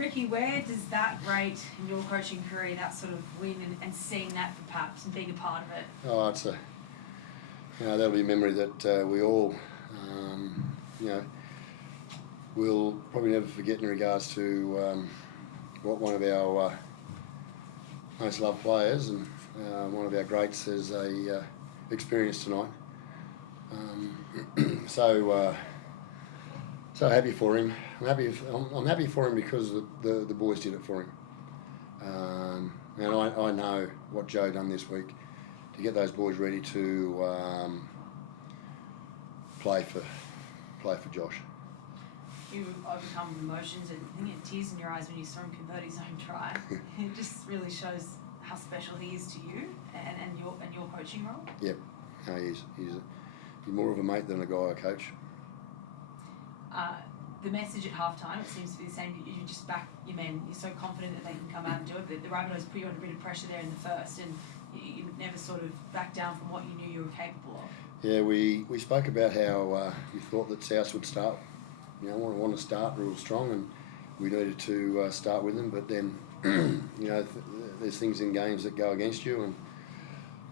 Ricky, where does that rate in your coaching career, that sort of win and seeing that for Paps and being a part of it? Oh, it's that'll be a memory that we all, we'll probably never forget in regards to what one of our most loved players and one of our greats has experienced tonight. So happy for him. I'm happy for him because the boys did it for him. And I know what Joe done this week to get those boys ready to play for Josh. You overcome emotions and I think it tears in your eyes when you saw him convert his own try. It just really shows how special he is to you and your coaching role. Yep, no, he's more of a mate than a guy I coach. The message at halftime, it seems to be the same. You just back your men. You're so confident that they can come out and do it. But the Rabbitohs put you under a bit of pressure there in the first, and you never sort of backed down from what you knew you were capable of. Yeah, we spoke about how we thought that South would start. Want to start real strong, and we needed to start with them. But then, there's things in games that go against you,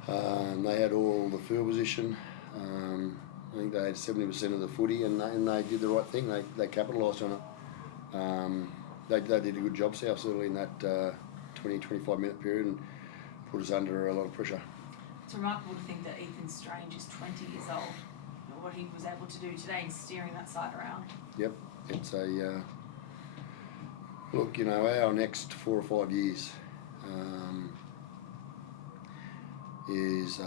and they had all the field position. I think they had 70% of the footy, and they did the right thing. They capitalised on it. They did a good job, South, certainly in that 20-25 minute period, and put us under a lot of pressure. It's remarkable to think that Ethan Strange is 20 years old. What he was able to do today in steering that side around. Yep, it's a look. Our next 4 or 5 years is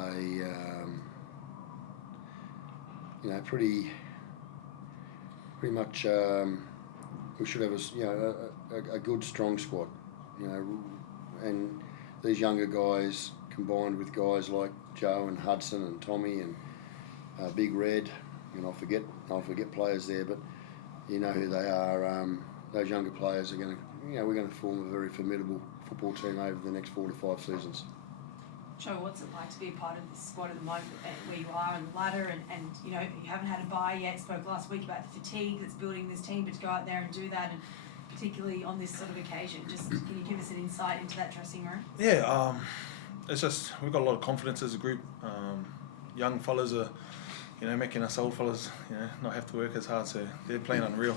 pretty much. We should have a good strong squad. And these younger guys combined with guys like Joe and Hudson and Tommy and Big Red, I'll forget players there, but you know who they are. Those younger players are going to, we're going to form a very formidable football team over the next 4 to 5 seasons. Joe, what's it like to be a part of this squad at the moment, where you are on the ladder, and you haven't had a bye yet? Spoke last week about the fatigue that's building this team, but to go out there and do that, and particularly on this sort of occasion, just can you give us an insight into that dressing room? Yeah, it's just we've got a lot of confidence as a group. Young fellas are, making us old fellas, not have to work as hard. So they're playing unreal.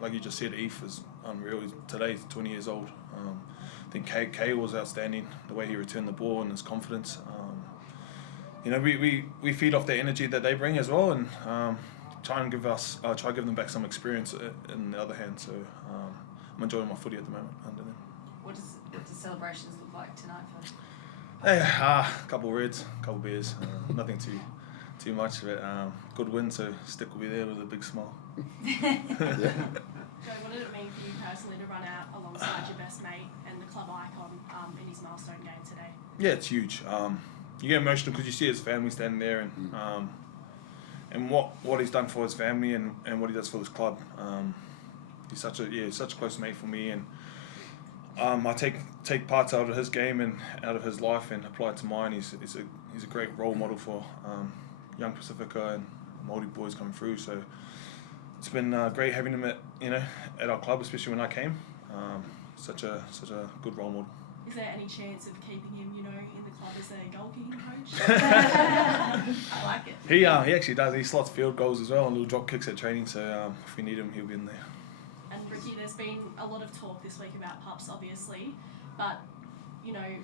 Like you just said, Eve is unreal. Today he's 20 years old. I think K was outstanding, the way he returned the ball and his confidence. We feed off the energy that they bring as well, and try to give them back some experience in the other hand. So I'm enjoying my footy at the moment under them. What does celebrations look like tonight for? Hey, a couple of reds, a couple of beers, nothing too much, but good win, so Stick will be there with a big smile. Joe, what did it mean for you personally to run out alongside your best mate and the club icon in his milestone game today? Yeah, it's huge. You get emotional because you see his family standing there, and what he's done for his family and what he does for his club. He's such a close mate for me, and I take parts out of his game and out of his life and apply it to mine. He's a great role model for young Pacifica and Māori boys coming through. So it's been great having him at our club, especially when I came. Such a good role model. Is there any chance of keeping him, in the club as a goal kicking coach? I like it. He actually does. He slots field goals as well and little drop kicks at training. So if we need him, he'll be in there. And Ricky, there's been a lot of talk this week about Pups, obviously, but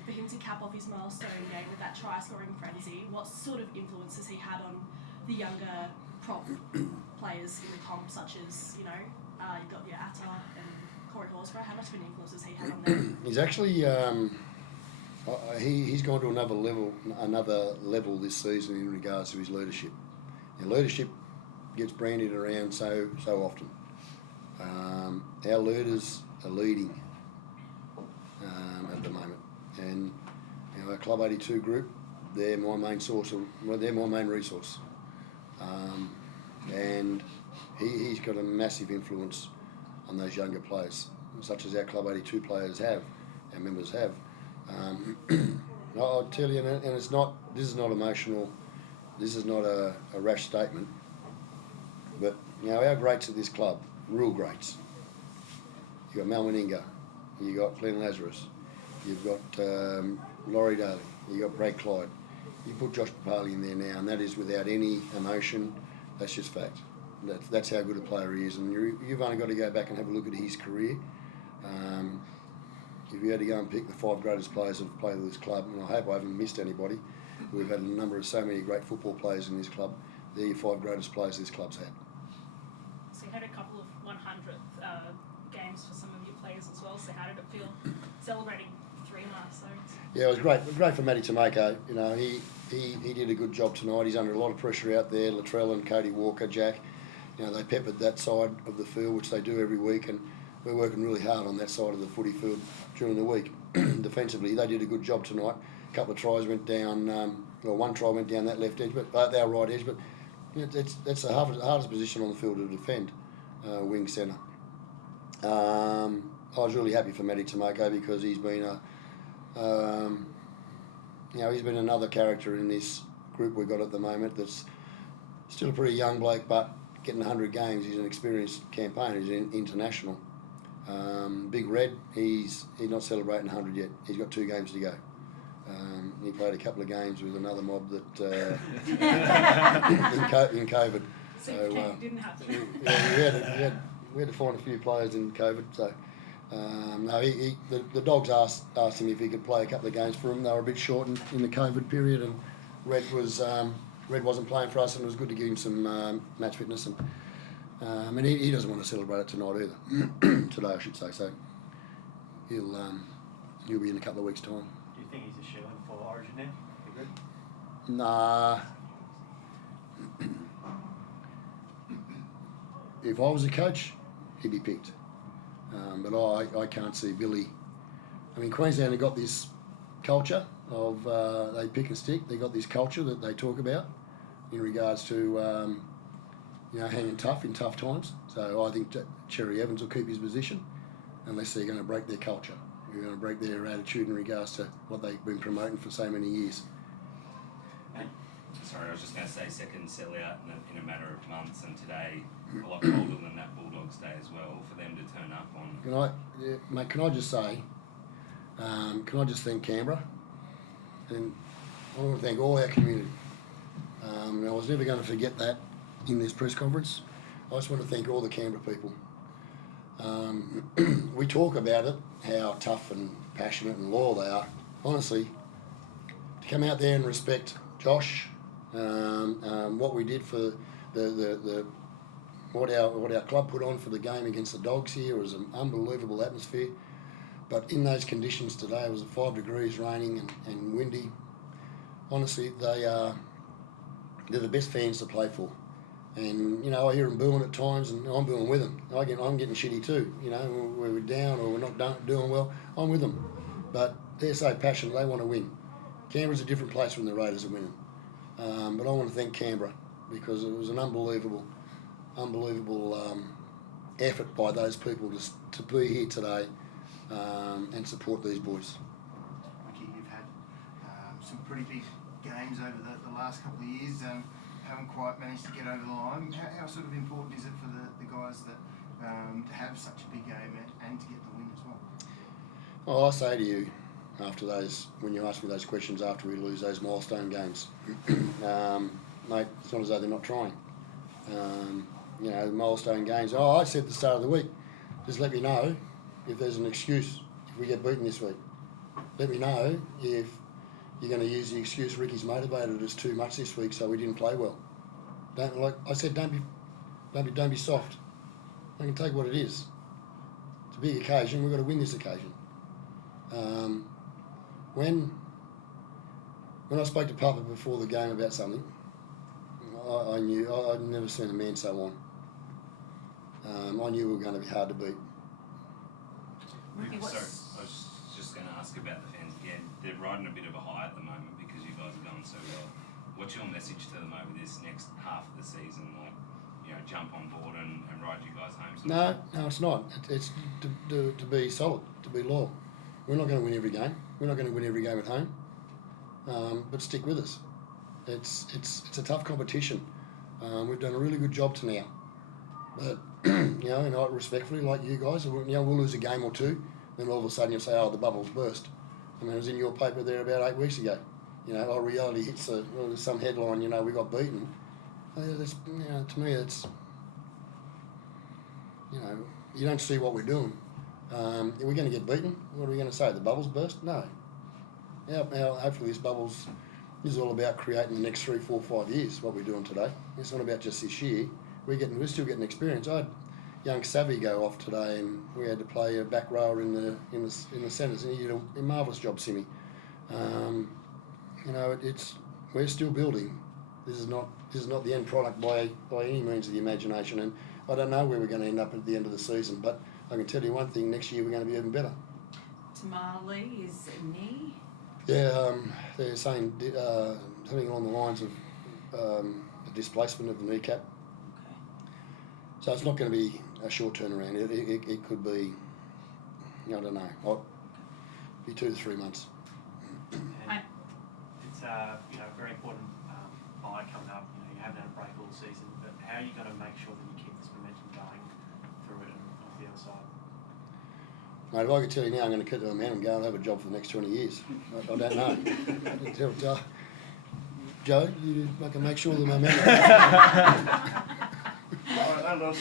for him to cap off his milestone game with that try-scoring frenzy, what sort of influence has he had on the younger prop players in the comp, such as you've got your Atta and Corey Horsburgh? How much of an influence has he had on them? He's actually he's gone to another level this season in regards to his leadership. And leadership gets branded around so often. Our leaders are leading at the moment, and our Club 82 group, they're my main resource, and he's got a massive influence on those younger players, such as our Club 82 players have, our members have. I'll tell you, and this is not emotional, this is not a rash statement, but our greats at this club, real greats, You've got Mal Meninga, you've got Glenn Lazarus, you've got Laurie Daly, you've got Brad Clyde. You put Josh Papali in there now, and that is without any emotion. That's just fact. That's how good a player he is, and you've only got to go back and have a look at his career. If you had to go and pick the 5 greatest players that have played with this club, and I hope I haven't missed anybody, we've had a number of so many great football players in this club. They're your 5 greatest players this club's had. So you had a couple of 100th games for some of your players as well. So how did it feel celebrating 3 milestones? Yeah, it was great. It was great for Matty Tomoko. You know, he did a good job tonight. He's under a lot of pressure out there. Latrell and Cody Walker, Jack. You know, they peppered that side of the field, which they do every week, and we're working really hard on that side of the footy field during the week. Defensively, they did a good job tonight. A couple of tries went down, well, one try went down that left edge, but our right edge. But you know, that's the hardest position on the field to defend, wing centre. I was really happy for Matty Tomoko because he's been he's been another character in this group we've got at the moment that's still a pretty young bloke, but getting 100 games. He's an experienced campaigner. He's international. Big Red, he's not celebrating 100 yet. He's got 2 games to go. He played a couple of games with another mob that in COVID. So you didn't have to. Yeah, we had to find a few players in COVID. So no, the Dogs asked him if he could play a couple of games for him. They were a bit short in the COVID period, and Red wasn't playing for us, and it was good to give him some match fitness. And he doesn't want to celebrate it tonight either. Today, I should say. So he'll be in a couple of weeks' time. Do you think he's a shoo-in for Origin now? You good? Nah. If I was a coach, he'd be picked. But I can't see Billy. I mean, Queensland have got this culture of they pick and stick. They got this culture that they talk about in regards to hanging tough in tough times. So I think Cherry Evans will keep his position unless they're going to break their culture. They're going to break their attitude in regards to what they've been promoting for so many years. Sorry, I was just going to say second sellout in a matter of months, and today a lot colder than that Bulldogs day as well for them to turn up on. Mate, can I just say, can I just thank Canberra? And I want to thank all our community. I was never going to forget that in this press conference. I just want to thank all the Canberra people. We talk about it, how tough and passionate and loyal they are. Honestly, to come out there and respect Josh, what we did for what our club put on for the game against the Dogs here was an unbelievable atmosphere. But in those conditions today, it was 5 degrees, raining and windy. Honestly, they're the best fans to play for. And, I hear them booing at times, and I'm booing with them. I'm getting shitty too, when we're down or we're not doing well, I'm with them. But they're so passionate, they want to win. Canberra's a different place when the Raiders are winning. But I want to thank Canberra because it was an unbelievable effort by those people to be here today and support these boys. Ricky, you've had some pretty big games over the last couple of years. Haven't quite managed to get over the line. How sort of important is it for the guys that to have such a big game and to get the win as well? Well, I say to you, after those, when you ask me those questions after we lose those milestone games, mate, it's not as though they're not trying. Milestone games. I said at the start of the week, just let me know if there's an excuse if we get beaten this week. Let me know if you're going to use the excuse Ricky's motivated us too much this week, so we didn't play well. Don't be soft. I can take what it is. It's a big occasion. We've got to win this occasion. When I spoke to Papa before the game about something, I knew I'd never seen a man so on. I knew we were going to be hard to beat. Ricky, Sorry, I was just going to ask about the fans again. They're riding a bit of a high at the moment because you guys are going so well. What's your message to them over this next half of the season? Jump on board and ride you guys home? No, it's not. It's to be solid, to be loyal. We're not going to win every game. We're not going to win every game at home. But stick with us. It's a tough competition. We've done a really good job to now. But you know, and respectfully, like you guys, we'll lose a game or two, then all of a sudden you'll say, oh, the bubble's burst. I mean, it was in your paper there about 8 weeks ago. You know, reality hits there's some headline, you know, we got beaten. To me, it's, you know, you don't see what we're doing. Are we going to get beaten? What are we going to say? The bubble's burst? No. Hopefully this is all about creating the next 3, 4, 5 years, what we're doing today. It's not about just this year. We're still getting experience. I had young Savvy go off today, and we had to play a back rower in the centres, and he did a marvellous job, Simi. You know, we're still building. This is not the end product by any means of the imagination, and I don't know where we're going to end up at the end of the season, but I can tell you one thing: next year we're going to be even better. Tamale is a knee. Yeah, they're saying something along the lines of the displacement of the kneecap. Okay. So it's not going to be a short turnaround. It could be, I don't know, be 2 to 3 months. And it's you know, very important bye coming up. You know, you haven't had a break all season, but how are you going to make sure that you keep this momentum going through it and off the other side? Mate, if I could tell you now, I'm going to keep the momentum going and have a job for the next 20 years. I don't know. Joe, I can make sure the momentum. All right, that was